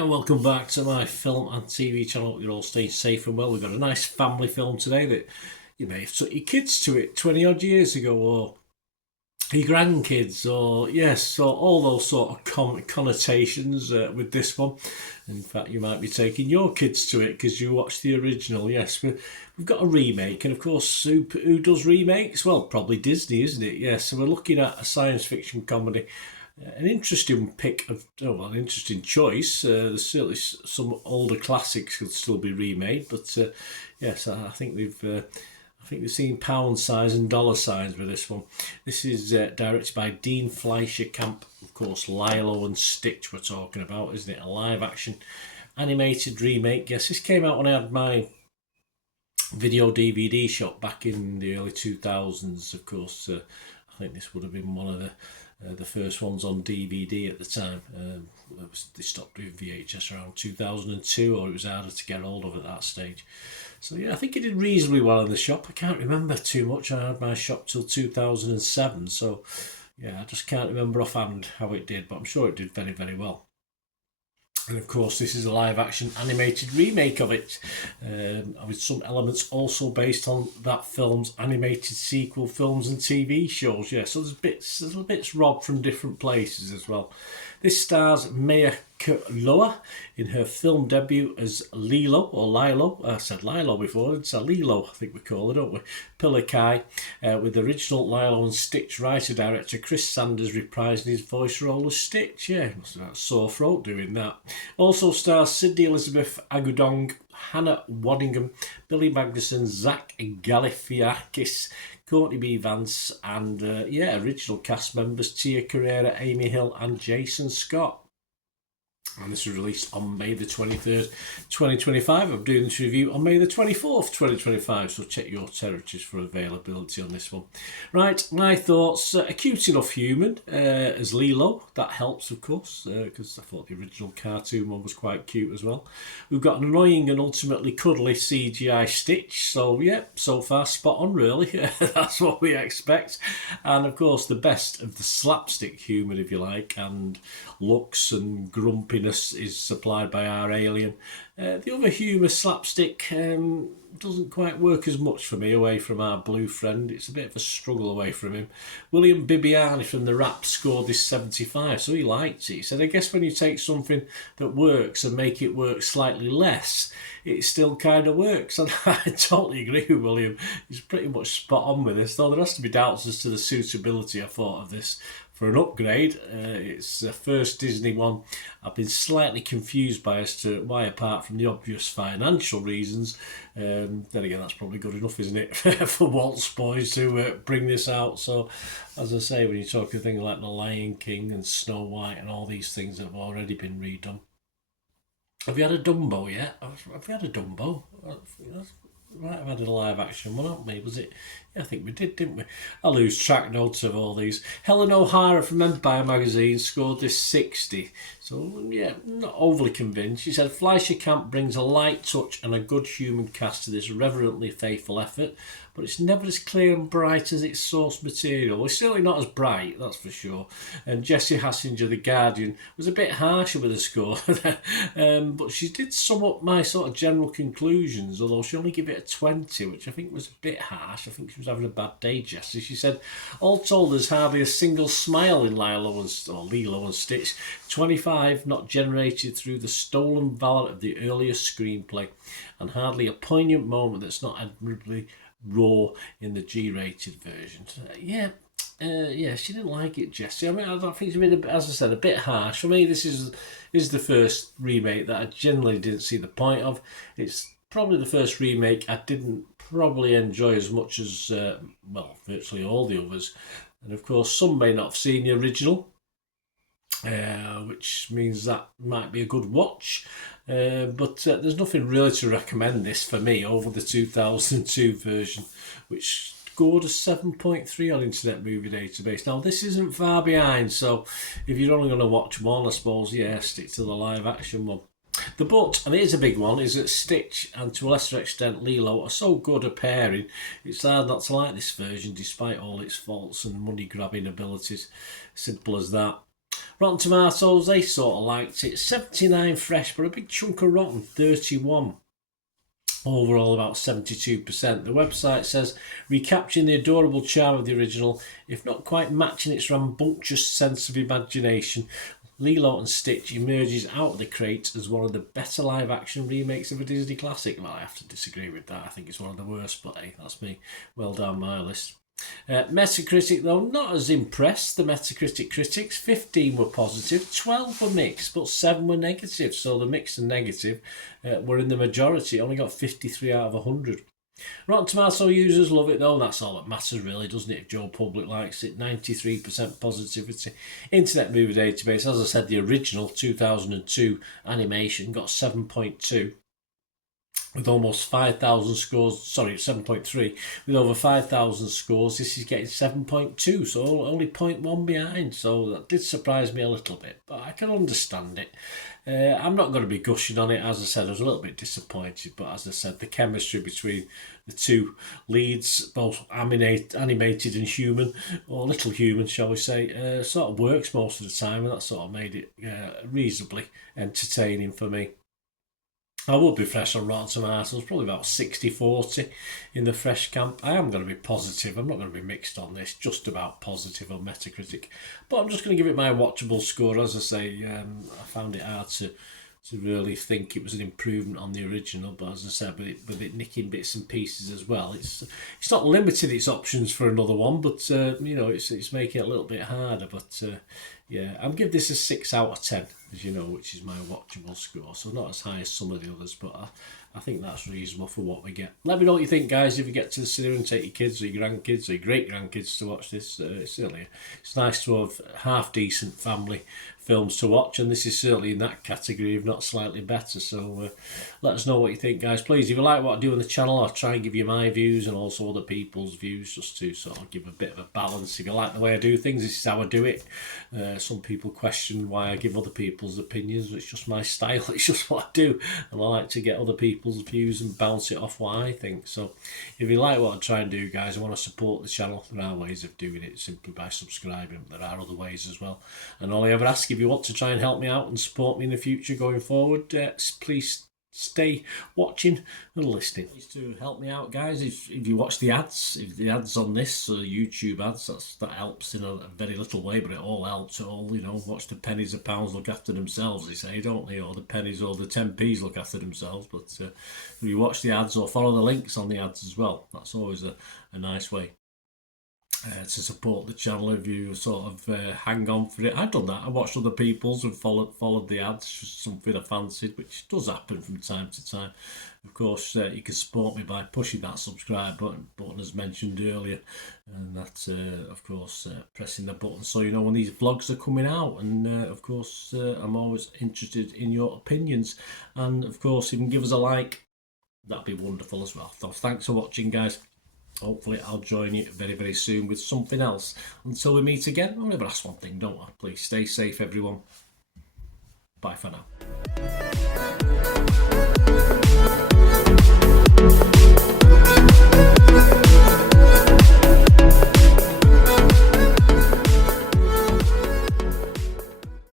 Welcome back to my film and TV channel. You're all staying safe and well. We've got a nice family film today that you may have took your kids to it 20 odd years ago, or your grandkids, or yes, so all those sort of connotations with this one. In fact, you might be taking your kids to it because you watched the original. Yes, we've got a remake, and of course, who does remakes? Well, probably Disney, isn't it? Yes, so we're looking at a science fiction comedy. An interesting pick of, an interesting choice. There's certainly some older classics could still be remade, but yes, I think they've seen pound signs and dollar signs with this one. This is directed by Dean Fleischer Camp. Of course, Lilo and Stitch we're talking about, isn't it? A live action animated remake. Yes, this came out when I had my video DVD shop back in the early 2000s. Of course, I think this would have been one of the first ones on DVD at the time. They stopped doing VHS around 2002, or it was harder to get hold of at that stage. So yeah, I think it did reasonably well in the shop. I can't remember too much. I had my shop till 2007, so yeah, I just can't remember offhand how it did, but I'm sure it did very, very well. And of course, this is a live-action animated remake of it, with some elements also based on that film's animated sequel films and TV shows. Yeah, so there's little bits robbed from different places as well. This stars Maya Loa in her film debut as Lilo, or Lilo. I said Lilo before, it's a Lilo, I think we call it, don't we? Pilikai, with the original Lilo and Stitch writer-director Chris Sanders reprising his voice role as Stitch. Yeah, must have had a sore throat doing that. Also stars Sydney Elizabeth Agudong, Hannah Waddingham, Billy Magnuson, Zach Galifianakis, Courtney B. Vance, and original cast members Tia Carrera, Amy Hill, and Jason Scott. And this was released on May the 23rd, 2025. I'm doing this review on May the 24th, 2025, so check your territories for availability on this one. Right, my thoughts. A cute enough human as Lilo. That helps, of course, because I thought the original cartoon one was quite cute as well. We've got an annoying and ultimately cuddly CGI Stitch. So, yeah, so far spot on, really. That's what we expect. And, of course, the best of the slapstick humour, if you like, and looks and grumpiness is supplied by our alien. The other humour, slapstick, doesn't quite work as much for me away from our blue friend. It's a bit of a struggle away from him. William Bibiani from The Wrap scored this 75, so he liked it. He said, I guess when you take something that works and make it work slightly less, it still kind of works. And I totally agree with William. He's pretty much spot on with this, though there has to be doubts as to the suitability, I thought, of this for an upgrade. It's the first Disney one I've been slightly confused by as to why, apart from the obvious financial reasons, then again, that's probably good enough, isn't it, for Walt's boys to bring this out. So, as I say, when you talk of things like The Lion King and Snow White and all these things that have already been redone. Have you had a Dumbo yet? Have we had a Dumbo? Right, I've had a live action one, haven't we? Was it? Yeah, I think we did, didn't we? I lose track notes of all these. Helen O'Hara from Empire magazine scored this 60. So, yeah, not overly convinced. She said, Fleischer Camp brings a light touch and a good human cast to this reverently faithful effort, but it's never as clear and bright as its source material. It's certainly not as bright, that's for sure. And Jessie Hassinger, The Guardian, was a bit harsher with the score, but she did sum up my sort of general conclusions, although she only gave it a 20, which I think was a bit harsh. I think she was having a bad day, Jessie. She said, all told, there's hardly a single smile in Lilo and Stitch. 25 not generated through the stolen valour of the earlier screenplay, and hardly a poignant moment that's not admirably raw in the G-rated version. She didn't like it, Jessie. I mean, I think it's been, as I said, a bit harsh. For me, this is the first remake that I generally didn't see the point of. It's probably the first remake I didn't probably enjoy as much as, virtually all the others. And of course, some may not have seen the original, which means that might be a good watch. But there's nothing really to recommend this for me over the 2002 version, which scored a 7.3 on Internet Movie Database. Now, this isn't far behind, so if you're only going to watch one, I suppose, stick to the live action one. The but, and here's a big one, is that Stitch and to a lesser extent Lilo are so good at pairing, it's hard not to like this version despite all its faults and money grabbing abilities. Simple as that. Rotten Tomatoes, they sort of liked it. 79 fresh, but a big chunk of rotten, 31. Overall, about 72%. The website says, recapturing the adorable charm of the original, if not quite matching its rambunctious sense of imagination, Lilo and Stitch emerges out of the crate as one of the better live-action remakes of a Disney classic. Well, I have to disagree with that. I think it's one of the worst, but hey, that's me. Well down my list. Metacritic, though, not as impressed. The Metacritic critics, 15 were positive, 12 were mixed, but 7 were negative. So the mixed and negative were in the majority. Only got 53 out of 100. Rotten Tomato users love it, though. That's all that matters, really, doesn't it? If Joe Public likes it, 93% positivity. Internet Movie Database, as I said, the original 2002 animation got 7.2. With almost 5,000 scores, sorry, 7.3, with over 5,000 scores, this is getting 7.2, so only 0.1 behind, so that did surprise me a little bit, but I can understand it. I'm not going to be gushing on it. As I said, I was a little bit disappointed, but as I said, the chemistry between the two leads, both animated and human, or little human, shall we say, sort of works most of the time, and that sort of made it reasonably entertaining for me. I would be fresh on Rotten Tomatoes, probably about 60-40 in the fresh camp. I am going to be positive. I'm not going to be mixed on this, just about positive on Metacritic. But I'm just going to give it my watchable score. As I say, I found it hard to really think it was an improvement on the original. But as I said, with it nicking bits and pieces as well, it's not limited its options for another one, but it's making it a little bit harder. But yeah, I'll give this a 6 out of 10, as you know, which is my watchable score. So not as high as some of the others, but I think that's reasonable for what we get. Let me know what you think, guys, if you get to the cinema and take your kids or your grandkids or your great-grandkids to watch this. It's nice to have half-decent family films to watch, and this is certainly in that category, if not slightly better. So let us know what you think, guys. Please, if you like what I do on the channel, I'll try and give you my views and also other people's views, just to sort of give a bit of a balance. If you like the way I do things, this is how I do it. Some people question why I give other people's opinions. It's just my style. It's just what I do, and I like to get other people's views and bounce it off what I think. So if you like what I try and do, guys, I want to support the channel. There are ways of doing it simply by subscribing. There are other ways as well, and all I ever ask, if you want to try and help me out and support me in the future going forward, please stay watching and listening. Please to help me out, guys. If you watch the ads, if the ads on this YouTube ads, that helps in a very little way, but it all helps. It all, watch the pennies and pounds look after themselves, they say, don't they? Or the pennies or the 10p's look after themselves. But if you watch the ads or follow the links on the ads as well, that's always a nice way to support the channel. If you sort of hang on for it, I've done that. I watched other people's and followed the ads, just something I fancied, which does happen from time to time. Of course, you can support me by pushing that subscribe button as mentioned earlier, and that of course pressing the button so you know when these vlogs are coming out. And of course I'm always interested in your opinions, and of course if you can give us a like, that'd be wonderful as well. So thanks for watching, guys. Hopefully I'll join you very, very soon with something else. Until we meet again, I'll never ask one thing, don't I? Please stay safe, everyone. Bye for now.